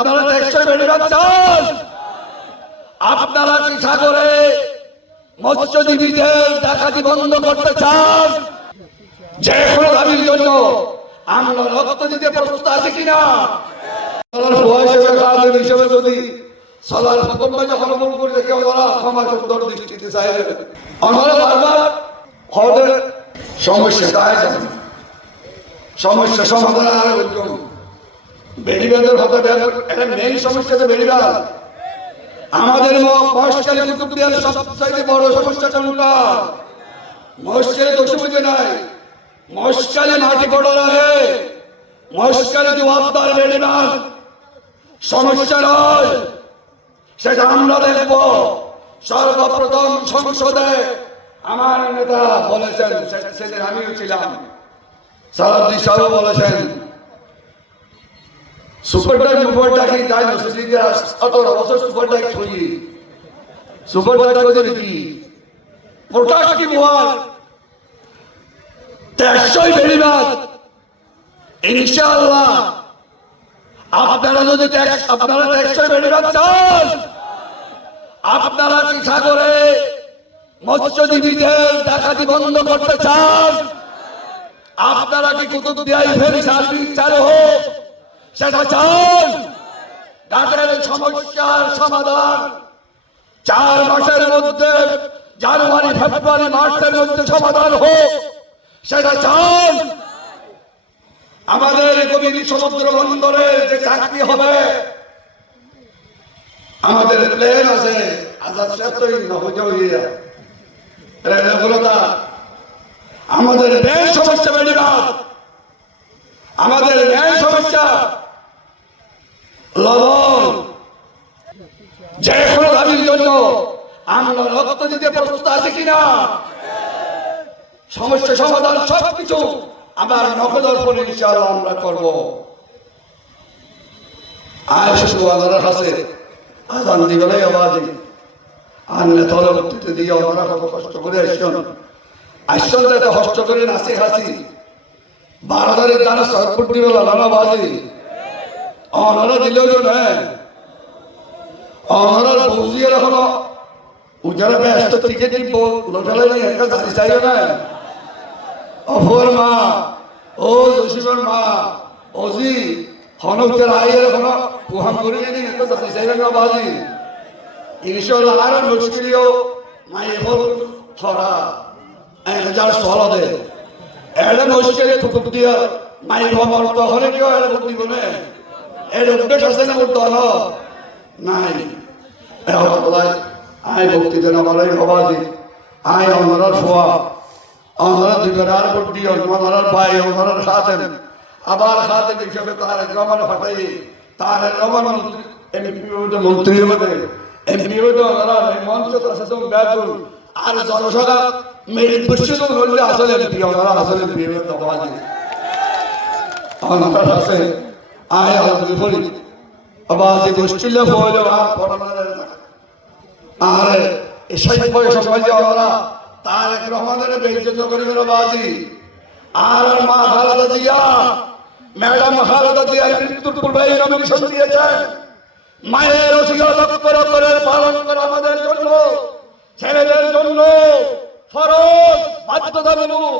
আপনারা টেকসই বেড়িবাঁধ চান? আপনারা কি সাগরে মৎস্যজীবীদের ডাকাতি বন্ধ করতে চান? যে কোনো দাবির জন্য আমরা রক্ত দিতে প্রস্তুত আছি কিনা? হিসেবে যদি সলার প্রথমবার যখন মন করে দেখে ওরা ক্ষমা সুন্দর দৃষ্টিতে চাই আমরা বারবার হদের সমস্যা তাই সমস্যা সমাধান আর বেড়িবাঁধের হতে একটা মেইন সমস্যা তো বেড়িবাঁধ। আমাদের মহেশখালী কুতুবদিয়ার সবচাইতে বড় সমস্যা কোনটা? মহেশখালী দোষী বুঝে নাই, মহেশখালী মাটি বড় লাগে, মহেশখালী দুয়াবদার বেড়িবাঁধ সমস্যা নয়। সেটা আমরা দেখব। সর্বপ্রথম সংসদে আমার নেতা বলেছেন, সেদিন আমিও ছিলাম, সারাদ্দি সাহেব বলেছেন সুপারডাক মুপারডাকি তাই না সুশীলকে 18 বছর সুপারডাক ছুঁই সুপারডাক করে কি প্রকাশ কি বল টেকসই বেড়িবাঁধ ইনশাআল্লাহ। আপনারা যদি আপনারা টেকসই বেড়িবাঁধ চান, আপনারা কি সাগরে মৎস্যজীবীদের ডাকাতি বন্ধ করতে চান? আপনারা কি কুতুবদিয়ায় ফেরি সার্ভিস চালু হোক সেটা চান? ঘাটের সমস্যার সমাধান 4 মাসের মধ্যে, জানুয়ারি ফেব্রুয়ারি মার্চের মধ্যে সমাধান হোক সেটা চান? আমাদের গভীর সমুদ্র বন্দরে যে চাকরি হবে, আমাদের প্লেন আছে আজাদ আমাদের মেন সমস্যা বেড়িবাঁধ, আমাদের মেন সমস্যা লবণ। যে কোনো দাবির জন্য আমরা রক্ত দিতে প্রস্তুত আছি কিনা? সমস্যা সমাধান সবকিছু আবার নখদর্পণে ইনশাআল্লাহ আমরা করব। আর শুধু আল্লাহর কাছে আজান দিবেলাই আওয়াজে আর নেতলে বক্তৃতা দিয়ে ওনারা কত কষ্ট করে আসছেন তো কষ্ট করে নাচে হাসি 12,000 দানা সরপুট দিবে লালা বাজি ওনারা দিলেও না ওনারা বুঝিয়ে রাখো উজারা ব্যস্ত টিকে দিব লোটালে নাই একটা দাঁড়ি চাইও না অফর মা ও জসিমের মা ওজি হনকের আইয়ের কোনো কুহাম করে নিয়ে একটা দাঁড়ি চাইবে না বাজি ইনশাআল্লাহ আর মুশকিলিও মাই বল থরা 1000 16 দে এর মুশকিল কুতুবদিয়া মাই ভমর তো হলে কি এর বুদ্ধি বলে এর উপদেশ আছে না করতে হলো নাই আল্লাহ আই বক্তৃতা না বলাই বাবাজি আই ওনার ফোয়া ওনার দুইবার বুদ্ধি ওনার ভাই ওনার খাতেন আবার খাতেন হিসেবে তার রমান ফাটাই তার রমান এমপি মন্ত্রী হবে এমপি হইতো ওনারা মঞ্চ তো আছে তো ব্যাকুল আর জনসভা মেরিট পুষ্টিত বললে আসলে এমপি ওনারা আসলে এমপি হইতো বাবাজি ওনার আছে আই আল্লাহ বলি আবাজি গোষ্ঠীলে বলে আর এসব বয়স সমাজে ওরা তারেক রহমানের বেইজ্জত করিবেন বাজি আর মা খালেদা জিয়া ম্যাডাম খালেদা জিয়ার মৃত্যুর পূর্বে নমিনেশন দিয়েছেন। মায়ের ওসিয়ত করে পালন করা আমাদের জন্য, ছেলেদের জন্য ফরজ বাধ্যতামূলক।